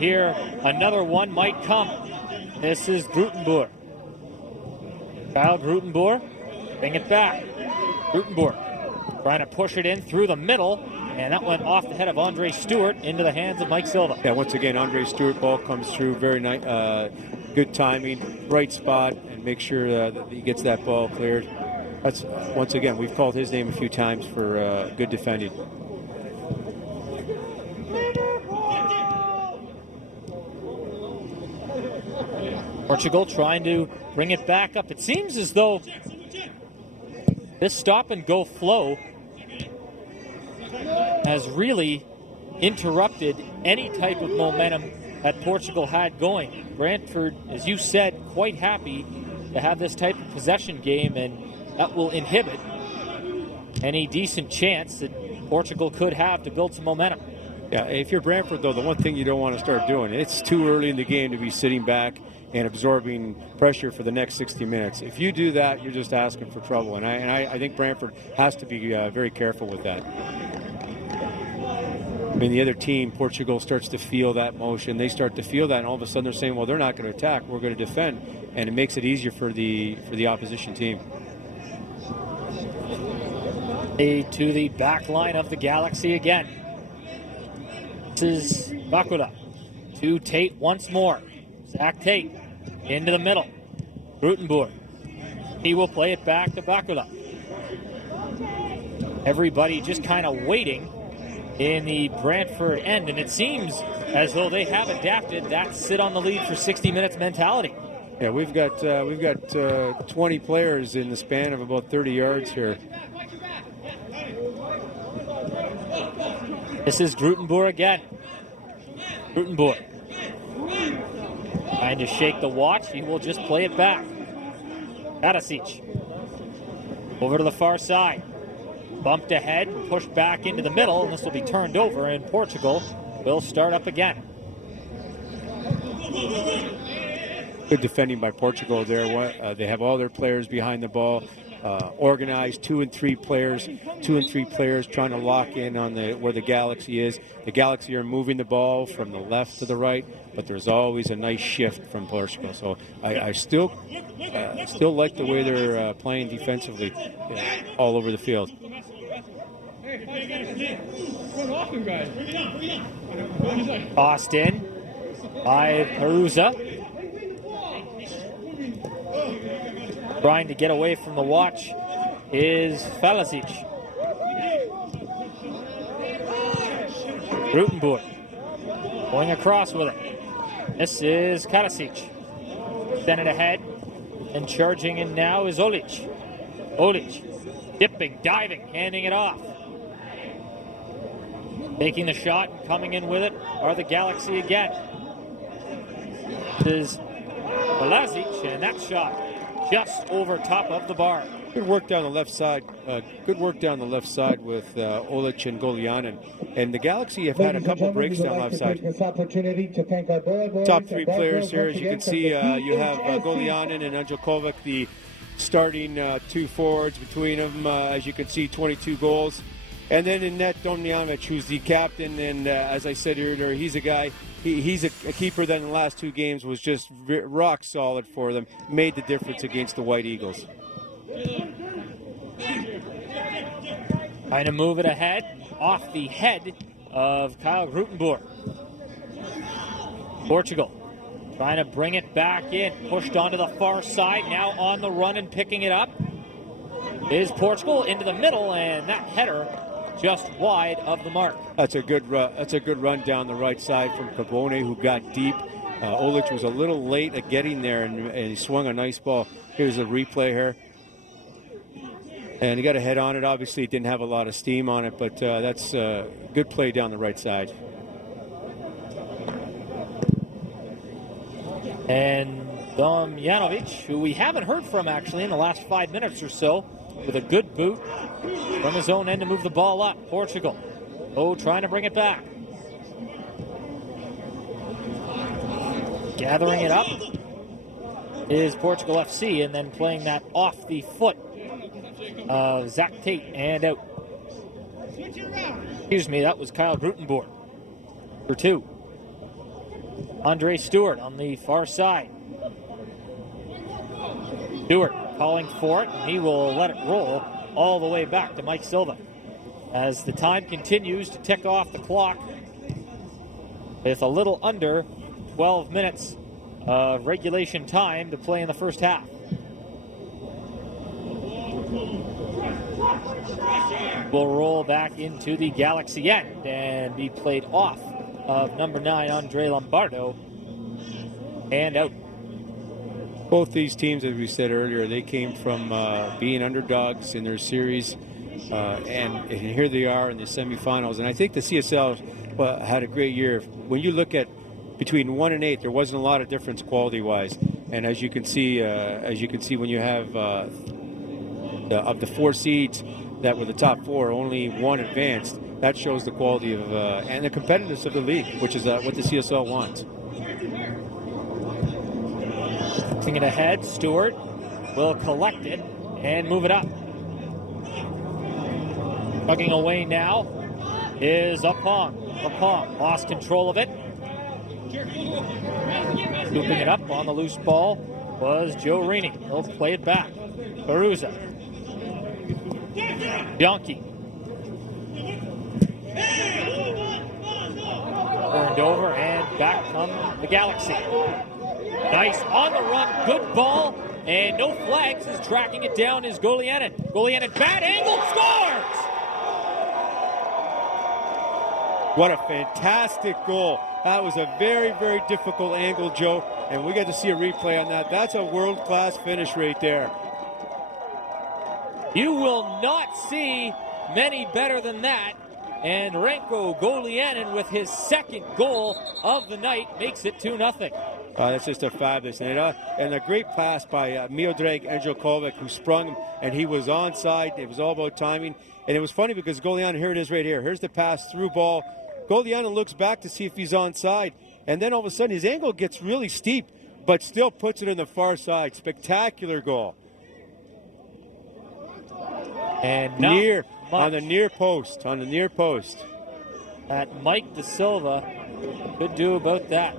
here another one might come. This is Grutenboer. Kyle Grutenboer, bring it back. Grutenboer trying to push it in through the middle, and that went off the head of Andre Stewart into the hands of Mike Silva. Yeah, once again, Andre Stewart ball comes through, very nice, good timing, right spot, and make sure that he gets that ball cleared. That's, once again, we've called his name a few times for good defending. Portugal trying to bring it back up. It seems as though this stop-and-go flow has really interrupted any type of momentum that Portugal had going. Brantford, as you said, quite happy to have this type of possession game, and that will inhibit any decent chance that Portugal could have to build some momentum. Yeah, if you're Brantford, though, the one thing you don't want to start doing, it's too early in the game to be sitting back and absorbing pressure for the next 60 minutes. If you do that, you're just asking for trouble, and I think Brantford has to be very careful with that. I mean, the other team, Portugal, starts to feel that motion. They start to feel that, and all of a sudden they're saying, well, they're not going to attack, we're going to defend, and it makes it easier for the opposition team. To the back line of the Galaxy again. This is Bakula to Tate once more. Zach Tate into the middle. Grutenboer. He will play it back to Bakula. Everybody just kind of waiting in the Brantford end, and it seems as though they have adapted that sit on the lead for 60 minutes mentality. Yeah, we've got 20 players in the span of about 30 yards here. This is Grutenboer again. Grutenboer trying to shake the watch. He will just play it back. Karasic over to the far side. Bumped ahead, pushed back into the middle, and this will be turned over, and Portugal will start up again. Good defending by Portugal there. They have all their players behind the ball, organized, two and three players trying to lock in on where the Galaxy is. The Galaxy are moving the ball from the left to the right, but there's always a nice shift from Portugal. So I still like the way they're playing defensively all over the field. Tossed in by Perusa. Trying to get away from the watch is Falasic. Grutenboer going across with it. This is Karasic. Send it ahead. And charging in now is Olic. Olic dipping, diving, handing it off. Taking the shot and coming in with it are the Galaxy again. This is Falasic, and that shot just over top of the bar. Good work down the left side. Good work down the left side with Olic and Golianin. And the Galaxy have had a couple breaks down the left side. Top three players here, as you can see, you have Golianin and Angelkovic, the starting two forwards between them. As you can see, 22 goals. And then in net, Domjanovic, who's the captain, and as I said earlier, he's a guy. He's a keeper that in the last two games was just rock solid for them. Made the difference against the White Eagles. Trying to move it ahead, off the head of Kyle Grutenboer. Portugal trying to bring it back in, pushed onto the far side, now on the run and picking it up is Portugal into the middle, and that header just wide of the mark. That's a good run down the right side from Cabone, who got deep. Olic was a little late at getting there, and he swung a nice ball. Here's a replay here. And he got a head on it. Obviously, it didn't have a lot of steam on it, but that's a good play down the right side. And Domjanovic, who we haven't heard from actually in the last 5 minutes or so, with a good boot from his own end to move the ball up. Portugal, trying to bring it back. Gathering it up is Portugal FC, and then playing that off the foot of Zach Tate and out. Excuse me, that was Kyle Grutenboer for two. Andre Stewart on the far side. Stewart calling for it. He will let it roll all the way back to Mike Silva as the time continues to tick off the clock with a little under 12 minutes of regulation time to play in the first half. Will roll back into the Galaxy end and be played off of number 9, Andre Lombardo, and out. Both these teams, as we said earlier, they came from being underdogs in their series, and here they are in the semifinals. And I think the CSL had a great year. When you look at between 1 and 8, there wasn't a lot of difference quality-wise. And as you can see when you have of the 4 seeds that were the top 4, only 1 advanced. That shows the quality of and the competitiveness of the league, which is what the CSL wants. Taking it ahead, Stewart will collect it and move it up. Tugging away now is Apong. Apong lost control of it. Scooping it up on the loose ball was Joe Rini. He'll play it back. Baruza. Bianchi. Turned over and back come the Galaxy. Nice on the run, good ball, and no flags as tracking it down is Golianin. Golianin, bad angle, scores! What a fantastic goal. That was a very, very difficult angle, Joe, and we got to see a replay on that. That's a world-class finish right there. You will not see many better than that. And Renko Golianin with his second goal of the night makes it 2-0. That's just a fabulous. And a great pass by Miodrag Angelkovic, who sprung him, and he was onside. It was all about timing. And it was funny because Golianin, here it is right here. Here's the pass through ball. Golianin looks back to see if he's onside. And then all of a sudden his angle gets really steep, but still puts it in the far side. Spectacular goal. And on the near post. That Mike De Silva could do about that.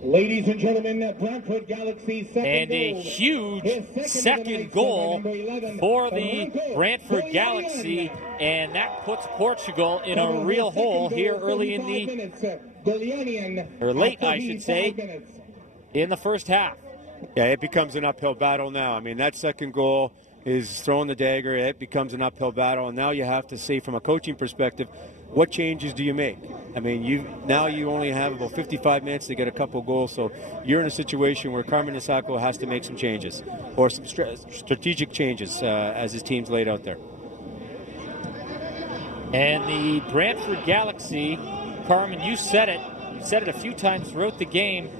Ladies and gentlemen, Brantford Galaxy second and a goal. huge second goal for the Brantford Galaxy, and that puts Portugal in a real hole here early in or late, I should say, in the first half. Yeah, it becomes an uphill battle now. I mean, that second goal is throwing the dagger. It becomes an uphill battle, and now you have to say, from a coaching perspective, what changes do you make? I mean, you only have about 55 minutes to get a couple goals, so you're in a situation where Carmen Isako has to make some changes, or some strategic changes as his team's laid out there. And the Brantford Galaxy, Carmen, you said it a few times throughout the game,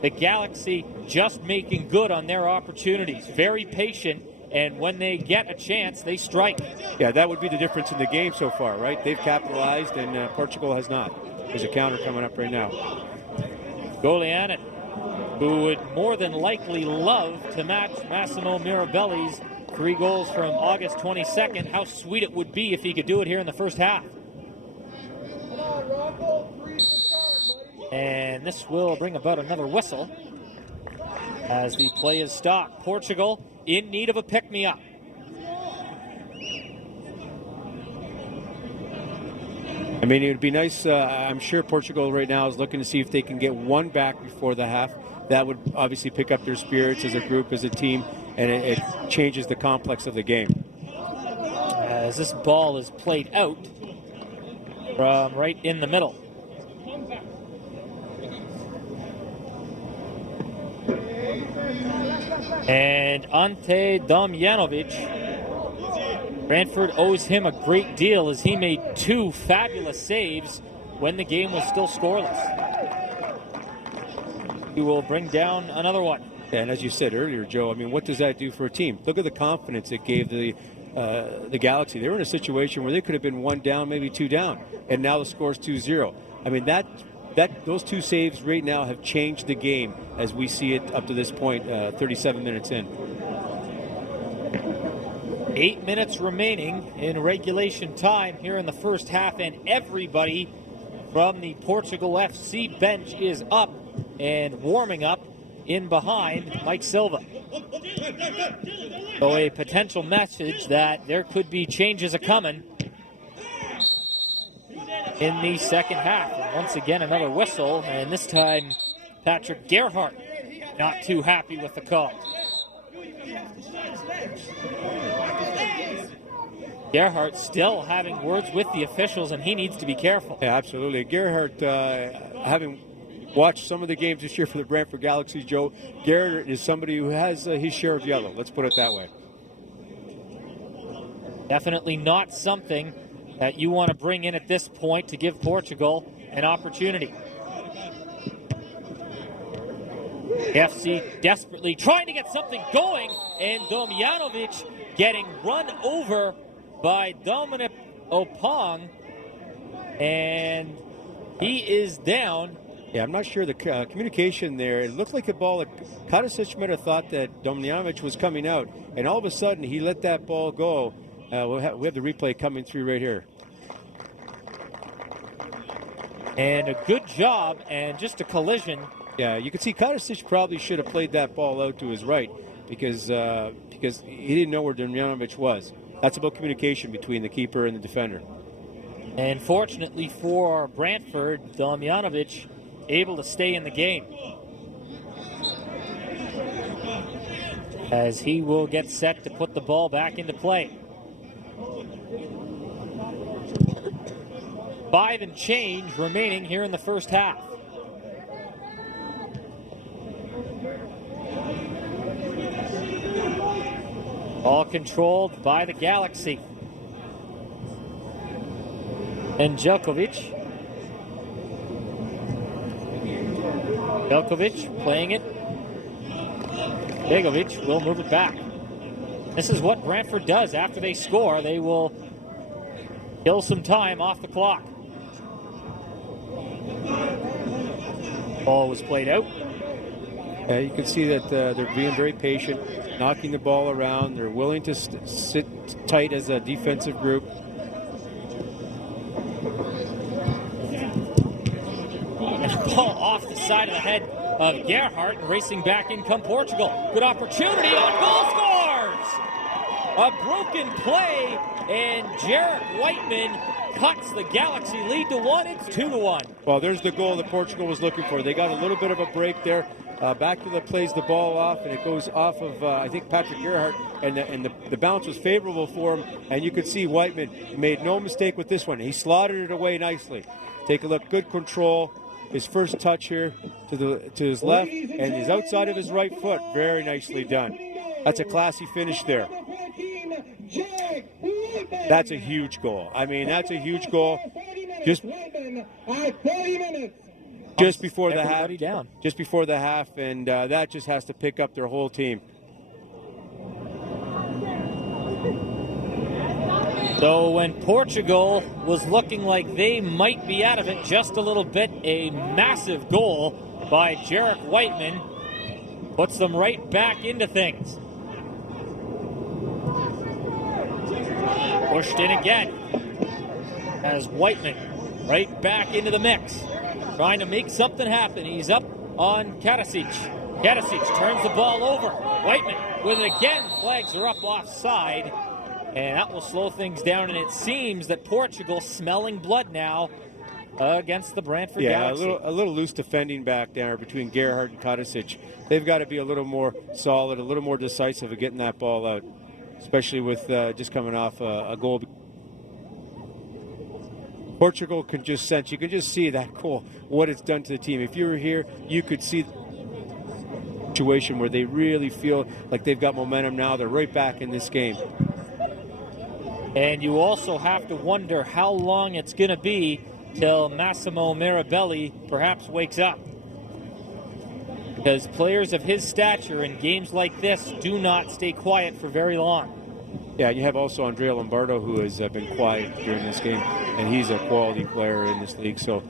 the Galaxy just making good on their opportunities, very patient. And when they get a chance, they strike. Yeah, that would be the difference in the game so far, right? They've capitalized, and Portugal has not. There's a counter coming up right now. Golianin, who would more than likely love to match Massimo Mirabelli's 3 goals from August 22nd. How sweet it would be if he could do it here in the first half. And this will bring about another whistle as the play is stopped. Portugal in need of a pick-me-up. I mean, it would be nice. I'm sure Portugal right now is looking to see if they can get one back before the half. That would obviously pick up their spirits as a group, as a team, and it changes the complex of the game. As this ball is played out from right in the middle. And Ante Damjanovic, Brantford owes him a great deal as he made 2 fabulous saves when the game was still scoreless. He will bring down another one. Yeah, and as you said earlier, Joe, I mean, what does that do for a team? Look at the confidence it gave the Galaxy. They were in a situation where they could have been 1 down, maybe 2 down, and now the score's 2-0. I mean, those 2 saves right now have changed the game as we see it up to this point, 37 minutes in. 8 minutes remaining in regulation time here in the first half, and everybody from the Portugal FC bench is up and warming up in behind Mike Silva. So a potential message that there could be changes a-coming in the second half. And once again, another whistle, and this time Patrick Gerhardt not too happy with the call. Gerhardt still having words with the officials, and he needs to be careful. Yeah, absolutely. Gerhardt, having watched some of the games this year for the Brantford Galaxy, Joe, Gerhardt is somebody who has his share of yellow. Let's put it that way. Definitely not something that you want to bring in at this point to give Portugal an opportunity. FC desperately trying to get something going, and Domjanovic getting run over by Dominic Opong, and he is down. Yeah, I'm not sure the communication there. It looked like a ball. Kadasic might have thought that Domjanovic was coming out, and all of a sudden he let that ball go. We have the replay coming through right here. And a good job, and just a collision. Yeah, you can see Kadasic probably should have played that ball out to his right because he didn't know where Domjanovic was. That's about communication between the keeper and the defender. And fortunately for Brantford, Domjanovic able to stay in the game, as he will get set to put the ball back into play. 5 and change remaining here in the first half. All controlled by the Galaxy. And Djokovic playing it. Begovic will move it back. This is what Brantford does after they score. They will kill some time off the clock. Ball was played out. You can see that they're being very patient, knocking the ball around. They're willing to sit tight as a defensive group. And a ball off the side of the head of Gerhardt, and racing back in come Portugal. Good opportunity on goal, scores! A broken play, and Jarek Whiteman cuts the Galaxy lead to 1. It's 2-1. Well, there's the goal that Portugal was looking for. They got a little bit of a break there. Back to the plays the ball off, and it goes off of, I think, Patrick Gerhardt, and the bounce was favorable for him, and you could see Whiteman made no mistake with this one. He slaughtered it away nicely. Take a look, good control. His first touch here to his left, and he's outside of his right foot. Very nicely done. That's a classy finish there. That's a huge goal. I mean, that's a huge goal. Just before the half. Down. Just before the half, and that just has to pick up their whole team. So when Portugal was looking like they might be out of it just a little bit, a massive goal by Jarek Whiteman puts them right back into things. Pushed in again as Whiteman right back into the mix, trying to make something happen. He's up on Kadasic. Kadasic turns the ball over. Whiteman with it again. Flags are up offside, and that will slow things down. And it seems that Portugal smelling blood now against the Brantford Galaxy. Yeah, a little loose defending back there between Gerhardt and Kadasic. They've got to be a little more solid, a little more decisive of getting that ball out, especially with just coming off a goal. Portugal can just sense, you can just see that goal, what it's done to the team. If you were here, you could see the situation where they really feel like they've got momentum now. They're right back in this game. And you also have to wonder how long it's going to be till Massimo Mirabelli perhaps wakes up. Because players of his stature in games like this do not stay quiet for very long. Yeah, you have also Andrea Lombardo, who has been quiet during this game, and he's a quality player in this league. So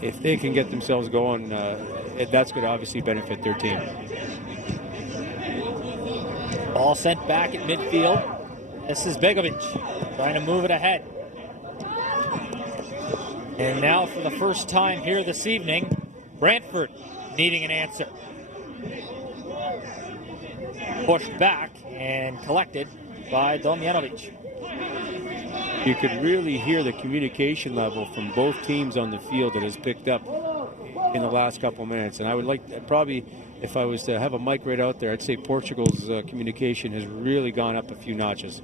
if they can get themselves going, that's going to obviously benefit their team. Ball sent back at midfield. This is Begovic trying to move it ahead. And now for the first time here this evening, Brantford needing an answer. Pushed back and collected by Domjanovic. You could really hear the communication level from both teams on the field that has picked up in the last couple minutes. And I would like, probably, if I was to have a mic right out there, I'd say Portugal's communication has really gone up a few notches.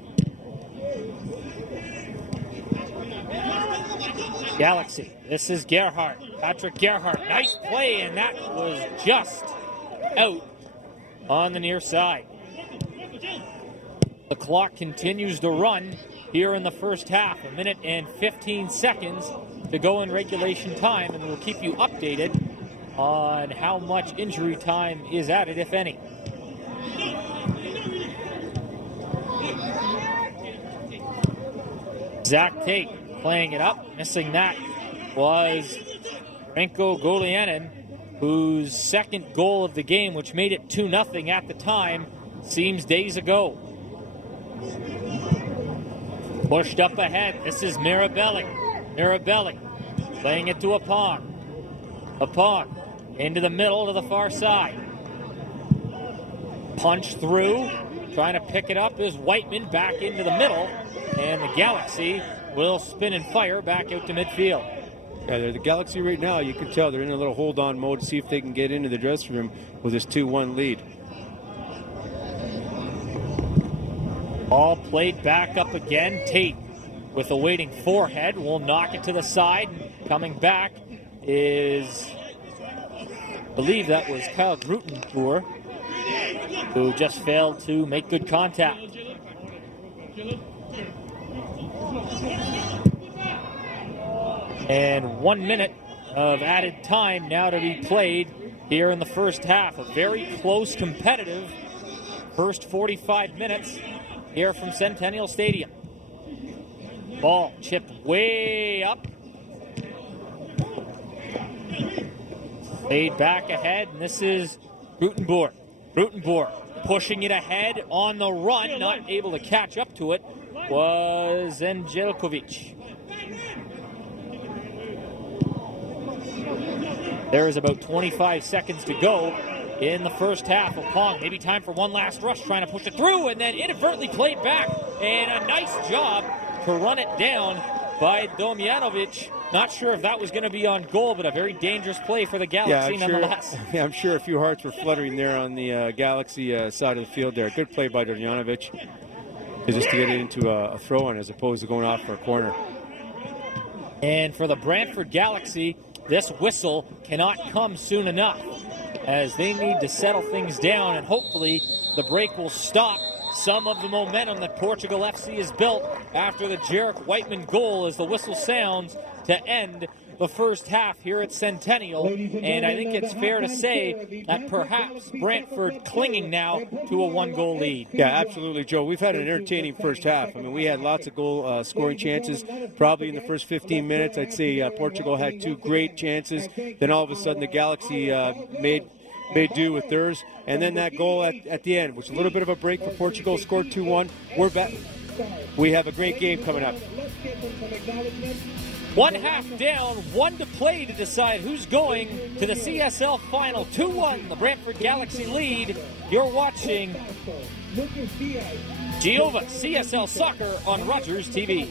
Galaxy, this is Gerhardt, Patrick Gerhardt, nice play, and that was just out on the near side. The clock continues to run here in the first half, 1 minute and 15 seconds to go in regulation time, and we'll keep you updated on how much injury time is added, if any. Zach Tate playing it up. Missing that was Renko Golianin, whose second goal of the game, which made it 2-0 at the time, seems days ago. Pushed up ahead. This is Mirabelli. Mirabelli playing it to Apong. Apong into the middle to the far side. Punch through. Trying to pick it up is Whiteman back into the middle. And the Galaxy will spin and fire back out to midfield. Yeah, they're the Galaxy right now. You can tell they're in a little hold-on mode to see if they can get into the dressing room with this 2-1 lead. Ball played back up again. Tate with a waiting forehead will knock it to the side. Coming back is, I believe that was Kyle Grutenboer, who just failed to make good contact. And 1 minute of added time now to be played here in the first half. A very close, competitive first 45 minutes here from Centennial Stadium. Ball chipped way up. Played back ahead, and this is Grutenboer. Grutenboer pushing it ahead on the run, not able to catch up to it, was Angelkovic. There is about 25 seconds to go in the first half of Pong. Maybe time for one last rush, trying to push it through, and then inadvertently played back. And a nice job to run it down by Domjanovic. Not sure if that was going to be on goal, but a very dangerous play for the Galaxy nonetheless. Yeah, I'm sure a few hearts were fluttering there on the Galaxy side of the field there. Good play by Domjanovic, just to get it into a throw-in as opposed to going off for a corner. And for the Brantford Galaxy, this whistle cannot come soon enough, as they need to settle things down, and hopefully the break will stop some of the momentum that Portugal FC has built after the Jarek Whiteman goal, as the whistle sounds to end the first half here at Centennial. And I think it's fair to say that perhaps Brantford clinging now to a 1-goal lead. Yeah, absolutely, Joe. We've had an entertaining first half. I mean, we had lots of goal scoring chances. Probably in the first 15 minutes, I'd say Portugal had 2 great chances. Then all of a sudden the Galaxy made do with theirs. And then that goal at the end, which was a little bit of a break for Portugal, scored 2-1. We're back. We have a great game coming up. 1 half down, 1 to play to decide who's going to the CSL final. 2-1, the Brantford Galaxy lead. You're watching Giova CSL Soccer on Rogers TV.